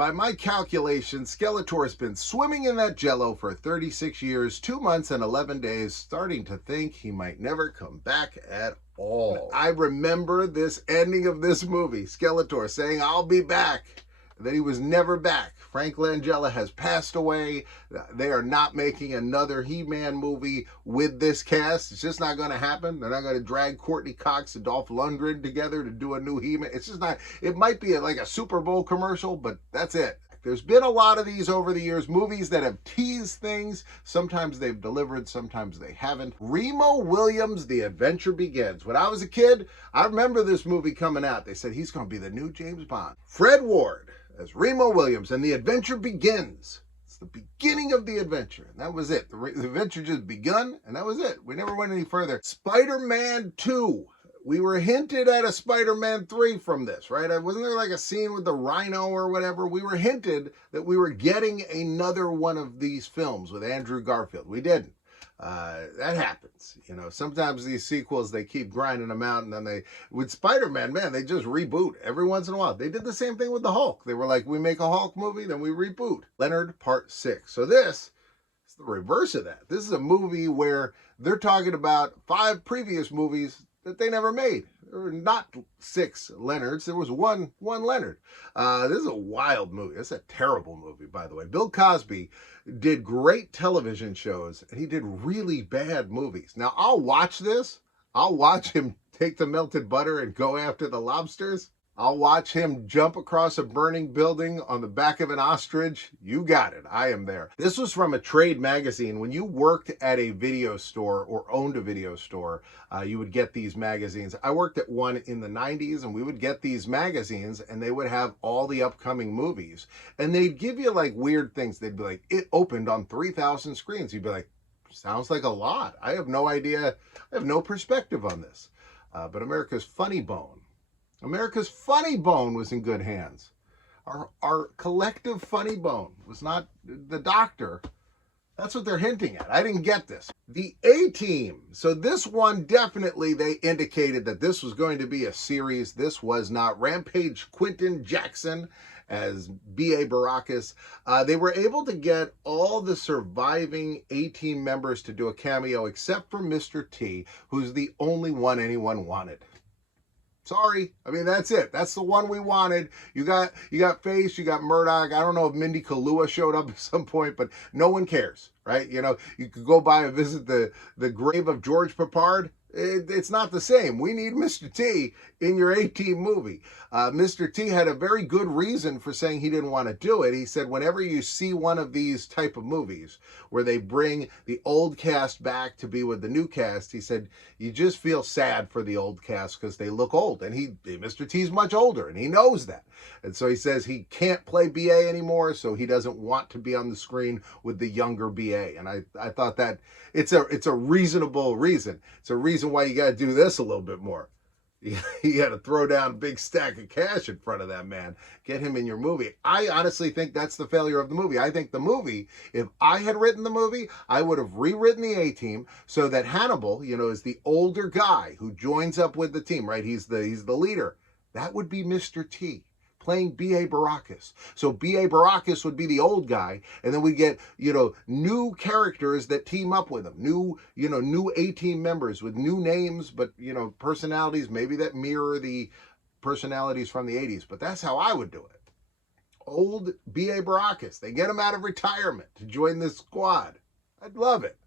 By my calculations, Skeletor's been swimming in that jello for 36 years, 2 months, and 11 days, starting to think he might never come back at all. I remember this ending of this movie, Skeletor saying, "I'll be back," and then he was never back. Frank Langella has passed away. They are not making another He-Man movie with this cast. It's just not going to happen. They're not going to drag Courtney Cox and Dolph Lundgren together to do a new He-Man. It's just not. It might be like a Super Bowl commercial, but that's it. There's been a lot of these over the years, movies that have teased things. Sometimes they've delivered, sometimes they haven't. Remo Williams, The Adventure Begins. When I was a kid, I remember this movie coming out. They said he's going to be the new James Bond. Fred Ward as Remo Williams, and the adventure begins. It's the beginning of the adventure, and that was it. The adventure just begun, and that was it. We never went any further. Spider-Man 2. We were hinted at a Spider-Man 3 from this, right? Wasn't there like a scene with the rhino or whatever? We were hinted that we were getting another one of these films with Andrew Garfield. We didn't. That happens. You know, sometimes these sequels, they keep grinding them out, and then with Spider-Man, man, they just reboot every once in a while. They did the same thing with the Hulk. They were like, we make a Hulk movie, then we reboot. Leonard Part 6. So this is the reverse of that. This is a movie where they're talking about 5 previous movies that they never made. There were not 6 Leonards. There was one Leonard. This is a wild movie. It's a terrible movie, by the way. Bill Cosby did great television shows, and he did really bad movies. Now, I'll watch this. I'll watch him take the melted butter and go after the lobsters. I'll watch him jump across a burning building on the back of an ostrich. You got it. I am there. This was from a trade magazine. When you worked at a video store or owned a video store, you would get these magazines. I worked at one in the 90s, and we would get these magazines, and they would have all the upcoming movies. And they'd give you like weird things. They'd be like, it opened on 3,000 screens. You'd be like, sounds like a lot. I have no idea. I have no perspective on this. But America's Funny Bone was in good hands. Our collective funny bone was not the doctor. That's what they're hinting at. I didn't get this. The A-Team. So this one, definitely they indicated that this was going to be a series. This was not. Rampage Quentin Jackson as B.A. Baracus. They were able to get all the surviving A-Team members to do a cameo except for Mr. T, who's the only one anyone wanted. Sorry. I mean, that's it. That's the one we wanted. You got Face, you got Murdoch. I don't know if Mindy Kaluuya showed up at some point, but no one cares, right? You know, you could go by and visit the grave of George Peppard. It's not the same. We need Mr. T in your A-Team movie. Mr. T had a very good reason for saying he didn't want to do it. He said, whenever you see one of these type of movies where they bring the old cast back to be with the new cast, he said, you just feel sad for the old cast because they look old. And Mr. T's much older, and he knows that. And so he says he can't play B.A. anymore, so he doesn't want to be on the screen with the younger B.A. And I thought that it's a reasonable reason. It's a reason why you got to do this a little bit more. You got to throw down a big stack of cash in front of that man. Get him in your movie. I honestly think that's the failure of the movie. I think the movie, if I had written the movie, I would have rewritten the A-Team so that Hannibal, you know, is the older guy who joins up with the team, right? He's the leader. That would be Mr. T playing B.A. Baracus. So B.A. Baracus would be the old guy, and then we get, you know, new characters that team up with him. New A-Team members with new names, but, you know, personalities maybe that mirror the personalities from the 80s. But that's how I would do it. Old B.A. Baracus. They get him out of retirement to join this squad. I'd love it.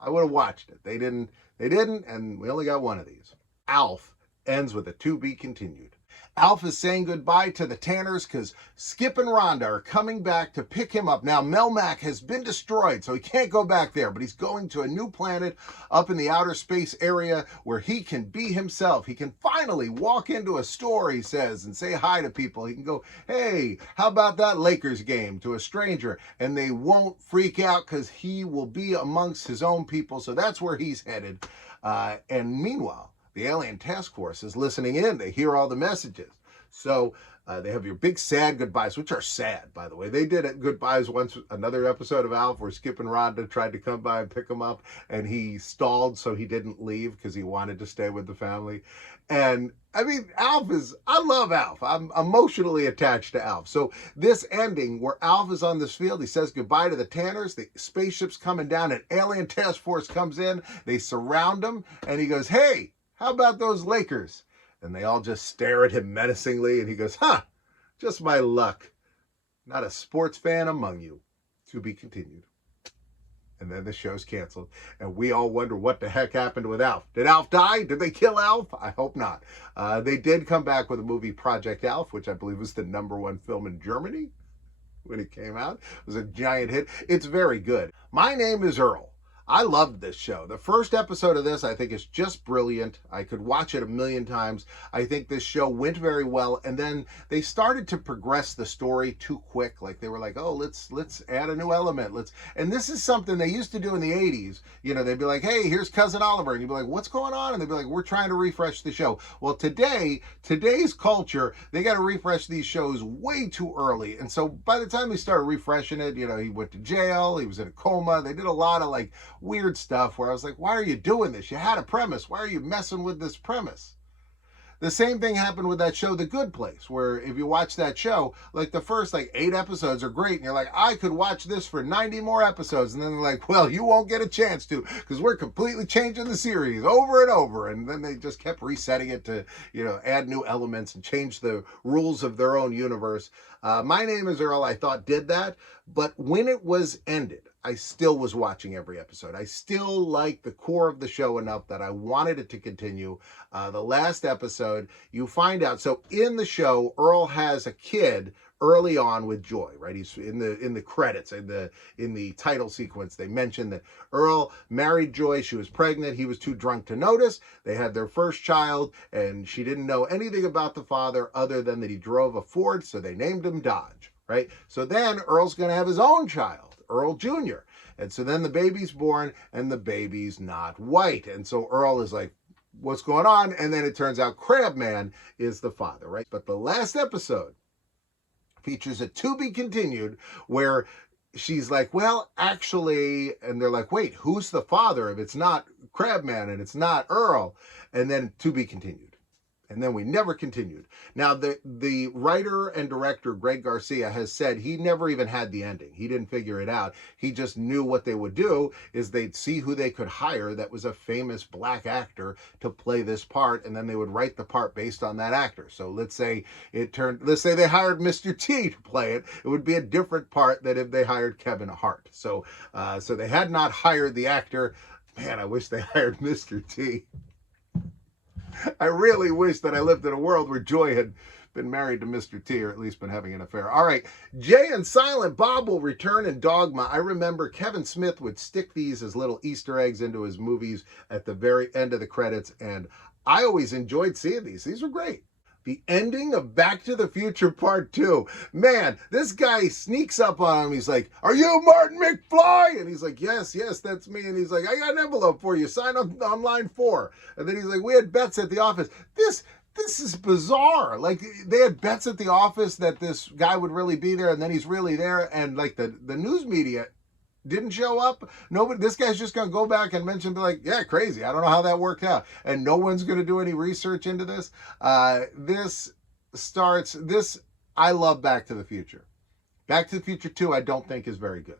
I would have watched it. They didn't, and we only got one of these. Alf ends with a to be continued. Alf is saying goodbye to the Tanners because Skip and Rhonda are coming back to pick him up. Now, Melmac has been destroyed, so he can't go back there, but he's going to a new planet up in the outer space area where he can be himself. He can finally walk into a store, he says, and say hi to people. He can go, hey, how about that Lakers game, to a stranger, and they won't freak out because he will be amongst his own people, so that's where he's headed. And meanwhile, the alien task force is listening in. They hear all the messages. So They have your big sad goodbyes, which are sad, by the way. They did it goodbyes once, another episode of Alf where Skip and Rhonda tried to come by and pick him up, and he stalled so he didn't leave because he wanted to stay with the family. And I mean, I love Alf. I'm emotionally attached to Alf. So this ending where Alf is on this field, he says goodbye to the Tanners, the spaceship's coming down, an alien task force comes in, they surround him, and he goes, hey, how about those Lakers? And they all just stare at him menacingly, and he goes, huh, just my luck. Not a sports fan among you. To be continued. And then the show's canceled, and we all wonder what the heck happened with Alf. Did Alf die? Did they kill Alf? I hope not. They did come back with a movie, Project Alf, which I believe was the #1 film in Germany when it came out. It was a giant hit. It's very good. My name is Earl. I loved this show. The first episode of this, I think, is just brilliant. I could watch it a million times. I think this show went very well, and then they started to progress the story too quick. Like they were like, oh, let's add a new element. And this is something they used to do in the 80s. You know, they'd be like, hey, here's Cousin Oliver, and you'd be like, what's going on? And they'd be like, we're trying to refresh the show. Well, today's culture, they got to refresh these shows way too early. And so by the time they started refreshing it, you know, he went to jail, he was in a coma. They did a lot of like weird stuff where I was like, why are you doing this? You had a premise. Why are you messing with this premise? The same thing happened with that show, The Good Place, where if you watch that show, like the first like 8 episodes are great, and you're like, I could watch this for 90 more episodes. And then they're like, well, you won't get a chance to, because we're completely changing the series over and over. And then they just kept resetting it to, you know, add new elements and change the rules of their own universe. My Name is Earl, I thought, did that. But when it was ended, I still was watching every episode. I still liked the core of the show enough that I wanted it to continue. The last episode, you find out. So in the show, Earl has a kid early on with Joy, right? He's in the credits, in the title sequence. They mentioned that Earl married Joy. She was pregnant. He was too drunk to notice. They had their first child, and she didn't know anything about the father other than that he drove a Ford, so they named him Dodge, right? So then Earl's going to have his own child, Earl Jr. And so then the baby's born, and the baby's not white. And so Earl is like, what's going on? And then it turns out Crabman is the father, right? But the last episode features a to be continued where she's like, well, actually, and they're like, wait, who's the father if it's not Crabman and it's not Earl? And then to be continued. And then we never continued. Now, the writer and director, Greg Garcia, has said he never even had the ending. He didn't figure it out. He just knew what they would do is they'd see who they could hire that was a famous black actor to play this part, and then they would write the part based on that actor. So let's say they hired Mr. T to play it. It would be a different part than if they hired Kevin Hart. So they had not hired the actor. Man, I wish they hired Mr. T. I really wish that I lived in a world where Joy had been married to Mr. T, or at least been having an affair. All right, Jay and Silent Bob will return in Dogma. I remember Kevin Smith would stick these as little Easter eggs into his movies at the very end of the credits, and I always enjoyed seeing these. These were great. The ending of Back to the Future Part 2. Man, this guy sneaks up on him. He's like, are you Martin McFly? And he's like, yes, that's me. And he's like, I got an envelope for you. Sign up on line 4. And then he's like, we had bets at the office. This is bizarre. Like, they had bets at the office that this guy would really be there, and then he's really there. And like the news media didn't show up. Nobody. This guy's just gonna go back and mention, be like, yeah, crazy. I don't know how that worked out, and no one's gonna do any research into this. I love Back to the Future. Back to the Future 2, I don't think is very good.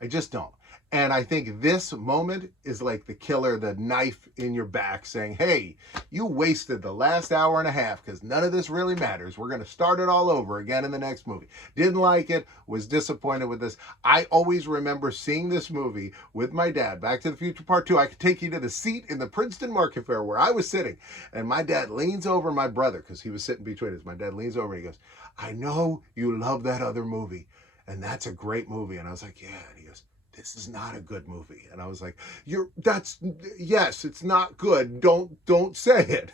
I just don't. And I think this moment is like the killer, the knife in your back saying, hey, you wasted the last hour and a half because none of this really matters. We're going to start it all over again in the next movie. Didn't like it, was disappointed with this. I always remember seeing this movie with my dad, Back to the Future Part 2. I could take you to the seat in the Princeton Market Fair where I was sitting, and my dad leans over my brother because he was sitting between us. My dad leans over and he goes, I know you love that other movie, and that's a great movie. And I was like, yeah. And he goes, this is not a good movie. And I was like, yes, it's not good. Don't say it.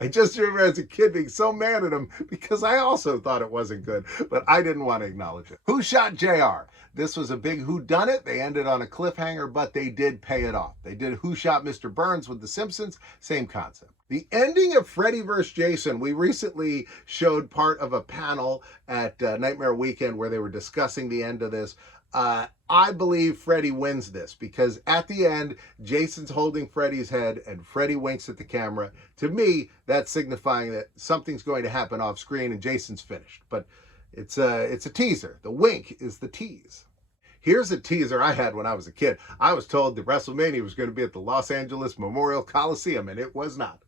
I just remember as a kid being so mad at him because I also thought it wasn't good, but I didn't want to acknowledge it. Who Shot JR? This was a big whodunit. They ended on a cliffhanger, but they did pay it off. They did Who Shot Mr. Burns with The Simpsons. Same concept. The ending of Freddy vs. Jason, we recently showed part of a panel at Nightmare Weekend where they were discussing the end of this. I believe Freddy wins this because at the end, Jason's holding Freddy's head and Freddy winks at the camera. To me, that's signifying that something's going to happen off screen and Jason's finished. But it's a teaser. The wink is the tease. Here's a teaser I had when I was a kid. I was told that WrestleMania was going to be at the Los Angeles Memorial Coliseum, and it was not.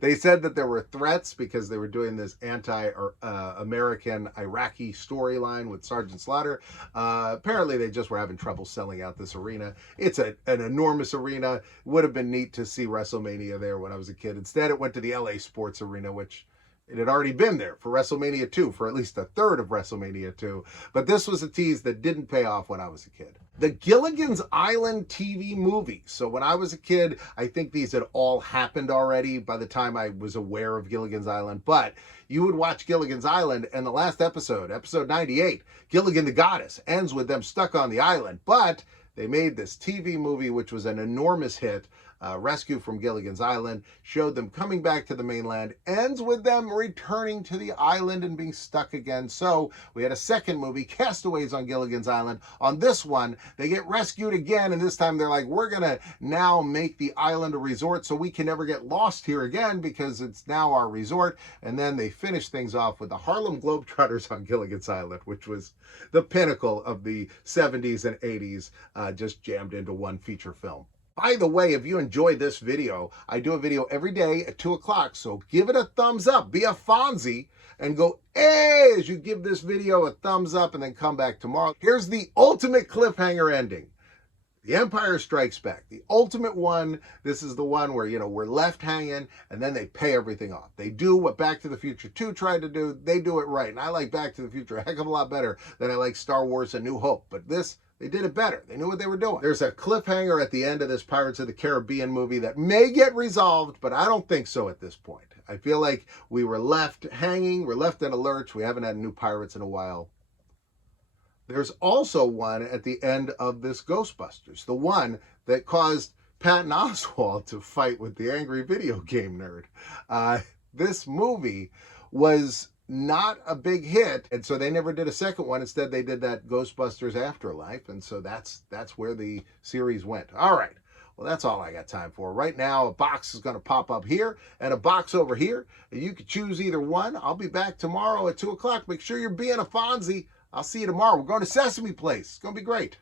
They said that there were threats because they were doing this anti-American Iraqi storyline with Sergeant Slaughter. Apparently, they just were having trouble selling out this arena. It's an enormous arena. Would have been neat to see WrestleMania there when I was a kid. Instead, it went to the LA Sports Arena, which it had already been there for WrestleMania 2, for at least a third of WrestleMania 2. But this was a tease that didn't pay off when I was a kid. The Gilligans Island TV movie. So when I was a kid, I think these had all happened already by the time I was aware of Gilligan's Island. But you would watch Gilligan's Island, and the last episode, episode 98, Gilligan the Goddess, ends with them stuck on the island. But they made this TV movie, which was an enormous hit. Rescue from Gilligan's Island, showed them coming back to the mainland, ends with them returning to the island and being stuck again. So we had a second movie, Castaways on Gilligan's Island. On this one, they get rescued again, and this time they're like, we're going to now make the island a resort so we can never get lost here again because it's now our resort. And then they finish things off with the Harlem Globetrotters on Gilligan's Island, which was the pinnacle of the 70s and 80s, just jammed into one feature film. By the way, if you enjoyed this video, I do a video every day at 2 o'clock, so give it a thumbs up. Be a Fonzie and go, hey, as you give this video a thumbs up and then come back tomorrow. Here's the ultimate cliffhanger ending. The Empire Strikes Back. The ultimate one. This is the one where, we're left hanging and then they pay everything off. They do what Back to the Future 2 tried to do. They do it right. And I like Back to the Future a heck of a lot better than I like Star Wars: A New Hope. But this, they did it better. They knew what they were doing. There's a cliffhanger at the end of this Pirates of the Caribbean movie that may get resolved, but I don't think so at this point. I feel like we were left hanging. We're left in a lurch. We haven't had new pirates in a while. There's also one at the end of this Ghostbusters, the one that caused Patton Oswalt to fight with the angry video game nerd. This movie was not a big hit, and so they never did a second one. Instead, they did that Ghostbusters Afterlife, and so that's where the series went. All right. Well, that's all I got time for. Right now, a box is going to pop up here and a box over here. You can choose either one. I'll be back tomorrow at 2 o'clock. Make sure you're being a Fonzie. I'll see you tomorrow. We're going to Sesame Place. It's going to be great.